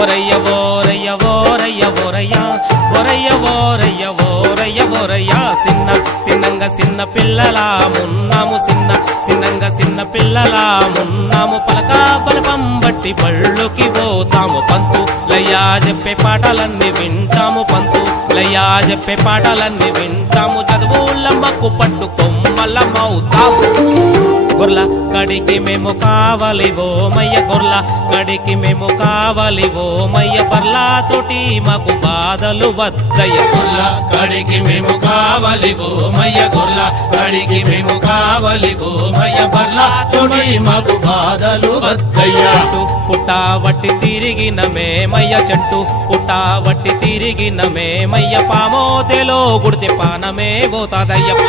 ఓరయ్య ఓరయ్య ఓరయ్య ఓరయ్య ఓరయ్య ఓరయ్య ఓరయ్య ఓరయ్య సిన్నంగా చిన్న పిల్లలా మున్నాము చిన్న పిల్లలా మున్నాము పలక బలపం బట్టి బళ్ళుకి పోతాము పంతు లయ్యా చెప్పే పాటలన్నీ వింటాము పంతు లయ్యా చెప్పే పాటలన్నీ వింటాము చదువులమ్మకు పట్టు కొమ్మలమవుతాము గొర్ల కడికి మేము కావాలి ఓ మయ్య గొర్ల కడికి మేము కావాలి ఓ మయ్య బర్లాతోటి మాకు బాధలు వద్దయ్య గొర్ల కడికి మేము కావాలి ఓ మయ్య గొర్ల కడికి మేము కావాలి ఓ మయ్య బర్లాతోటి మాకు బాధలు వద్దయ్య చెట్టు పుట్టా వట్టి తిరిగిన మేమయ్య చెట్టు పుట్టా వట్టి తిరిగిన మేమయ్య పామోతేలో గుడితే పానమే పోతాదయ్య